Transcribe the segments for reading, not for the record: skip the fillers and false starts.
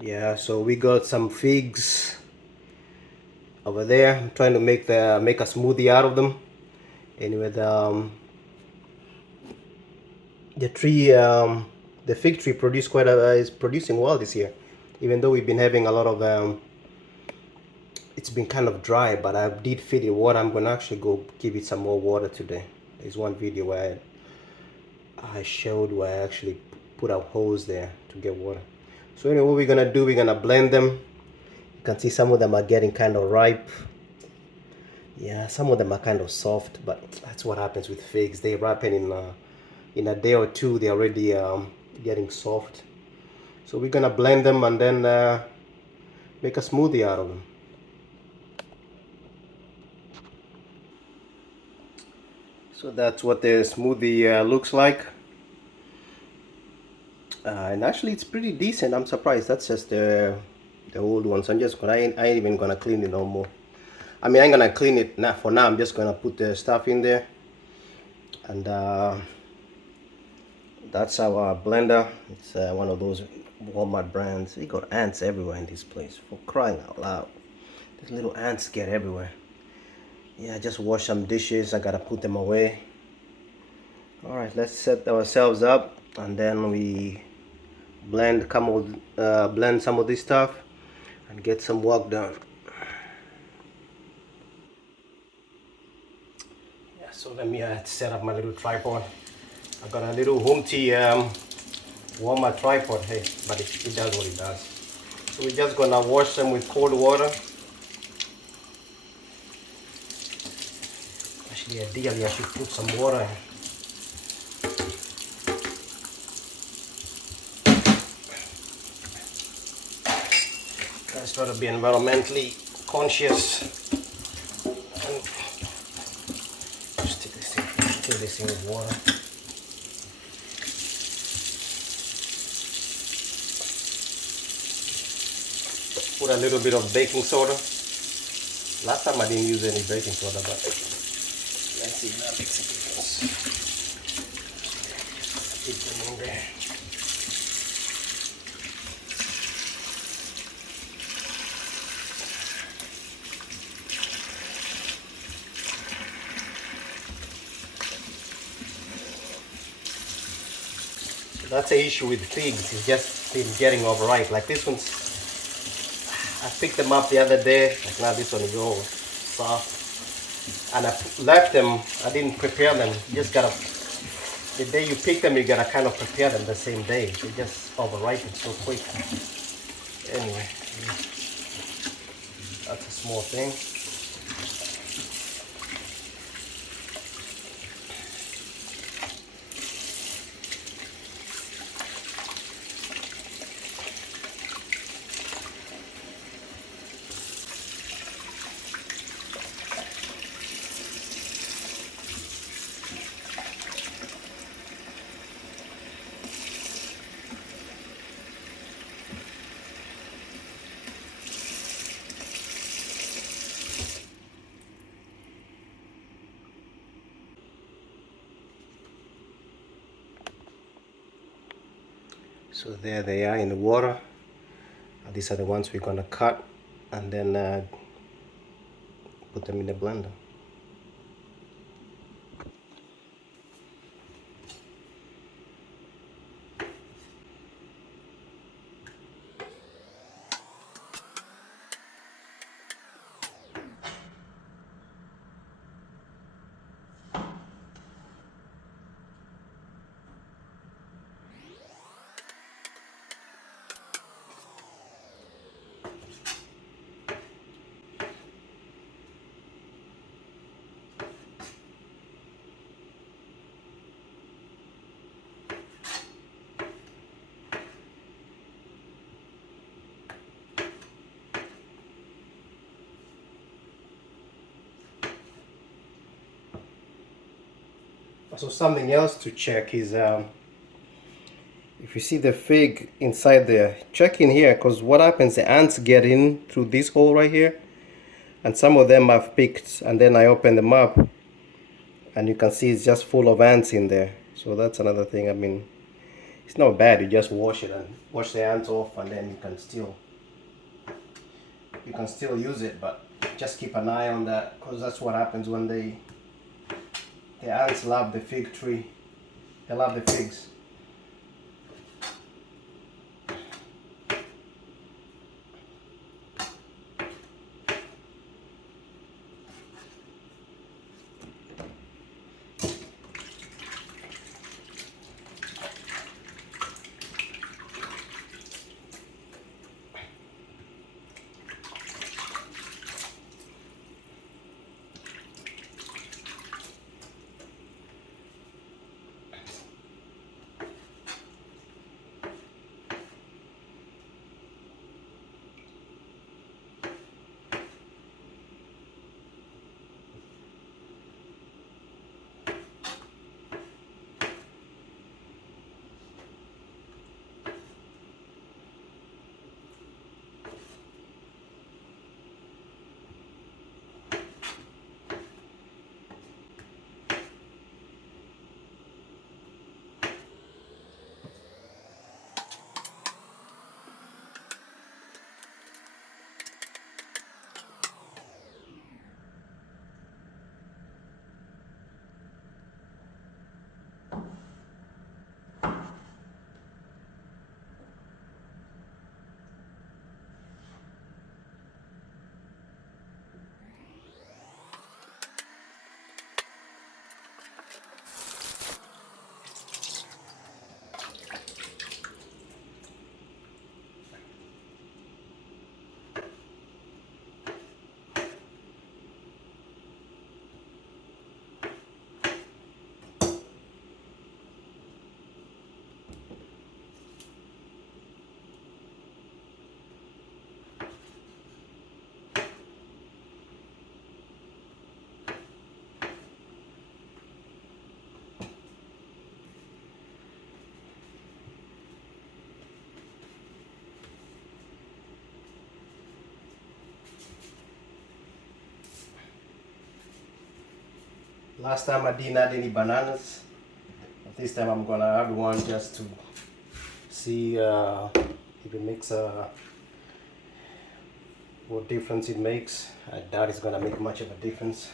Yeah, so we got some figs over there. I'm trying to make a smoothie out of them. Anyway, the tree, the fig tree produced is producing well this year, even though we've been having a lot of it's been kind of dry, but I did feed it water. I'm gonna actually go give it some more water today. There's one video where I showed where I actually put a hose there to get water. So anyway, what we're gonna do, we're gonna blend them. You can see some of them are getting kind of ripe. Yeah, some of them are kind of soft, but that's what happens with figs. They ripen in a day or two. They're already getting soft. So we're gonna blend them and then make a smoothie out of them. So that's what the smoothie looks like. And actually it's pretty decent. I'm surprised. That's just the old ones. I ain't even gonna clean it no more. I mean, I ain't gonna clean it now. For now, I'm just gonna put the stuff in there, and that's our blender. It's one of those Walmart brands. We got ants everywhere in this place. For crying out loud, these little ants get everywhere. Yeah, just wash some dishes. I gotta put them away. All right, let's set ourselves up, and then we blend some of this stuff and get some work done. Yeah, so let me set up my little tripod. I got a little Humti Walmart tripod, hey, but it does what it does. So we're just gonna wash them with cold water. Actually, ideally I should put some water in. Let's try to be environmentally conscious and just fill this in with water. Put a little bit of baking soda. Last time I didn't use any baking soda, but let's see if that makes a difference. Keep them in there. That's the issue with figs, it's just been getting overripe. Like this one's, I picked them up the other day, like now this one is all soft. And I left them, I didn't prepare them. You just gotta, the day you pick them, you gotta kind of prepare them the same day. They just overripen so quick. Anyway, that's a small thing. So there they are in the water. These are the ones we're gonna cut and then put them in the blender. So something else to check is if you see the fig inside there, check in here, because what happens, the ants get in through this hole right here, and some of them I've picked, and then I open them up and you can see it's just full of ants in there. So that's another thing. I mean, It's not bad. You just wash it and wash the ants off, and then you can still use it, but just keep an eye on that, because that's what happens when the ants love the fig tree. They love the figs. Last time I didn't add any bananas. But this time I'm gonna add one just to see if it makes what difference it makes. I doubt it's gonna make much of a difference.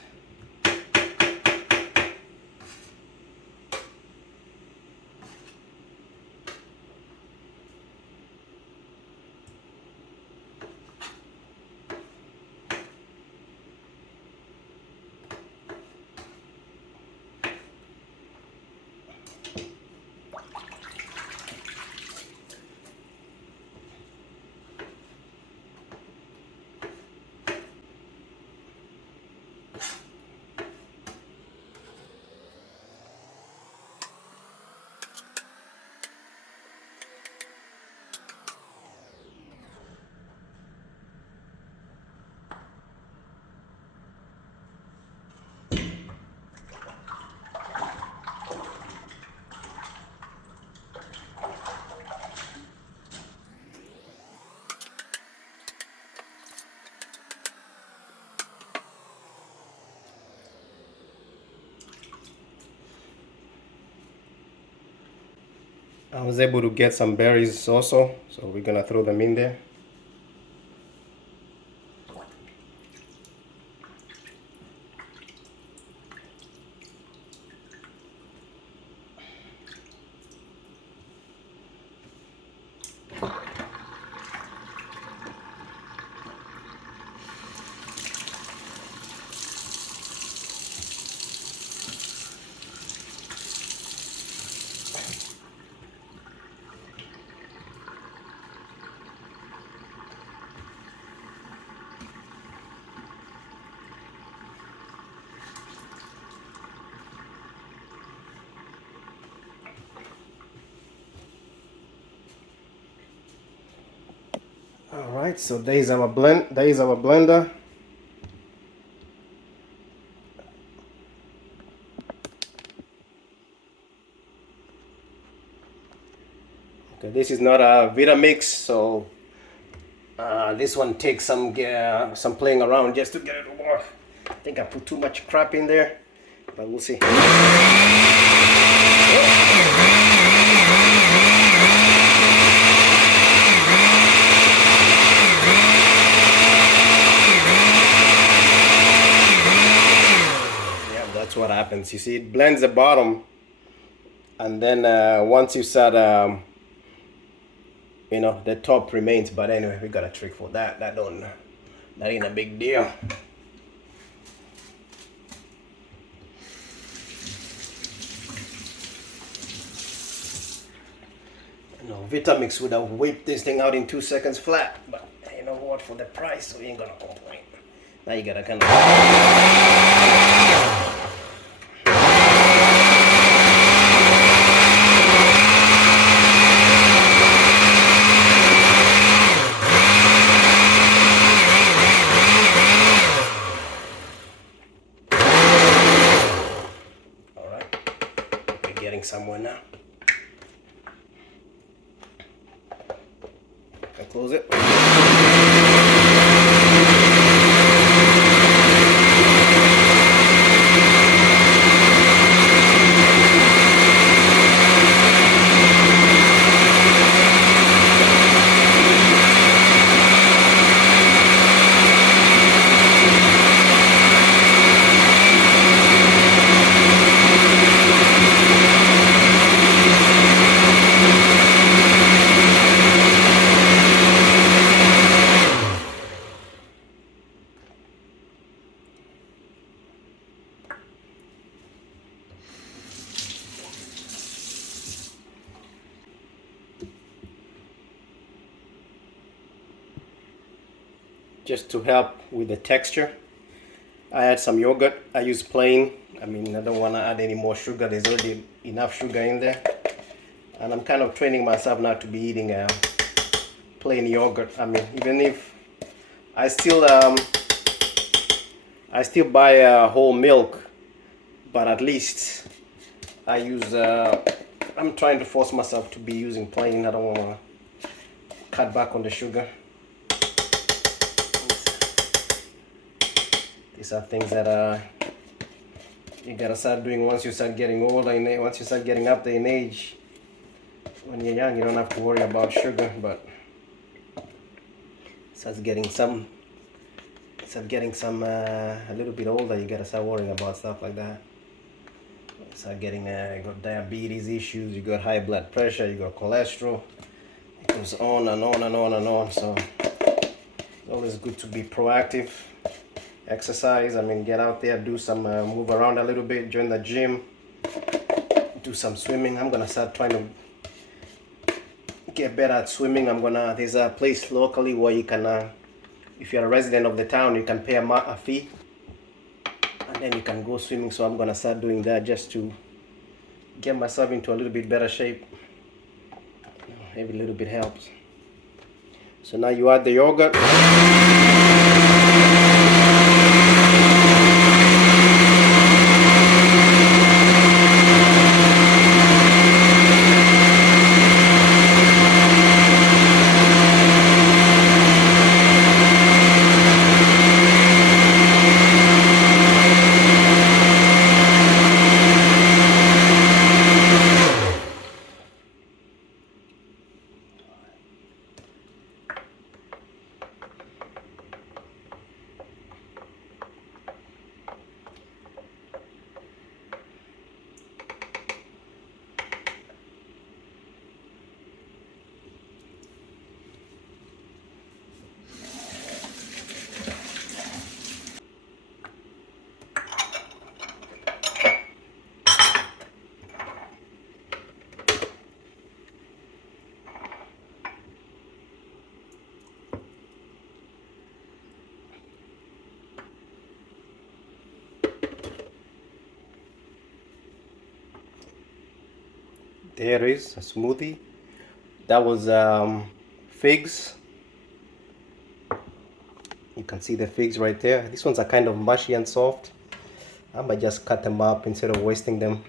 I was able to get some berries also, so we're gonna throw them in there. All right, so there is our blender. Okay, this is not a Vitamix, so this one takes some playing around just to get it to work. I think I put too much crap in there, but we'll see. happens. You see, it blends the bottom, and then once you start, you know, the top remains. But anyway, we got a trick for that. That ain't a big deal. You know, Vitamix would have whipped this thing out in 2 seconds flat, but you know what? For the price, we ain't gonna complain. Now you gotta kind of. All right, we're getting somewhere now. I'll close it. Just to help with the texture, I add some yogurt. I use plain. I mean, I don't want to add any more sugar. There's already enough sugar in there. And I'm kind of training myself not to be eating plain yogurt. I mean, even if I still buy whole milk, but at least I use, I'm trying to force myself to be using plain. I don't want to cut back on the sugar. These are things that you gotta start doing once you start getting older. Once you start getting up there in age, when you're young, you don't have to worry about sugar. But starts getting some, a little bit older, you gotta start worrying about stuff like that. You start getting, you got diabetes issues, you got high blood pressure, you got cholesterol. It goes on and on and on and on. So it's always good to be proactive. Exercise, I mean, get out there, do some move around a little bit, join the gym, do some swimming. I'm gonna start trying to get better at swimming. There's a place locally where you can, if you're a resident of the town, you can pay a fee and then you can go swimming. So I'm gonna start doing that just to get myself into a little bit better shape. Every little bit helps. So now you add the yogurt. There is a smoothie. That was figs. You can see the figs right there. These ones are kind of mushy and soft. I might just cut them up instead of wasting them.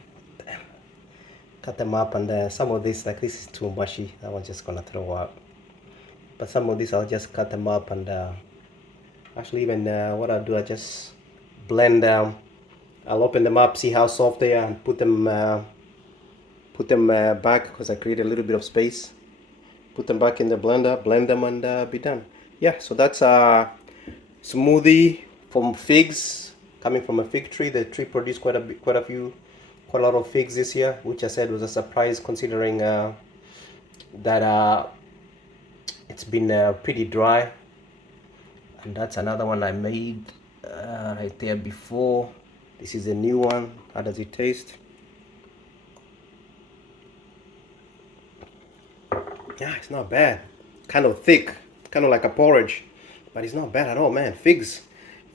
Cut them up, and some of this, like this is too mushy. That one's just gonna throw out. But some of these I'll just cut them up, and actually even what I'll do, I just blend. I'll open them up, see how soft they are, and put them back, because I create a little bit of space. Put them back in the blender, blend them, and be done. Yeah, so that's a smoothie from figs, coming from a fig tree. The tree produced quite a lot of figs this year, which I said was a surprise considering that it's been pretty dry. And that's another one I made right there before. This is a new one. How does it taste? Yeah, it's not bad. Kind of thick, kind of like a porridge, but it's not bad at all, man. Figs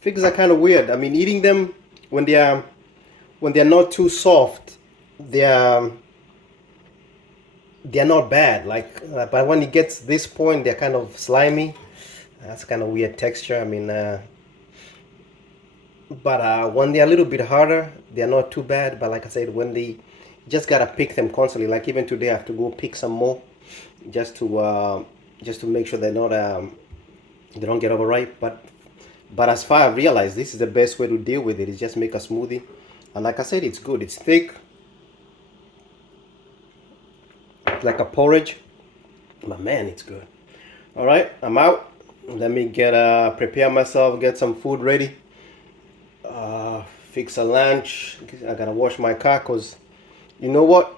are kind of weird. I mean, eating them when they're not too soft, they're not bad. Like, but when it gets this point, they're kind of slimy. That's kind of weird texture. I mean, but when they're a little bit harder, they're not too bad. But like I said, when you just gotta pick them constantly. Like even today, I have to go pick some more, just to make sure they're not they don't get overripe. But as far as I realized, this is the best way to deal with it. Is just make a smoothie, and like I said, it's good. It's thick, like a porridge, but man, it's good. All right, I'm out. Let me get prepare myself, get some food ready, fix a lunch. I gotta wash my car because you know what?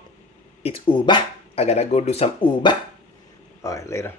It's Uber. I gotta go do some Uber. All right, later.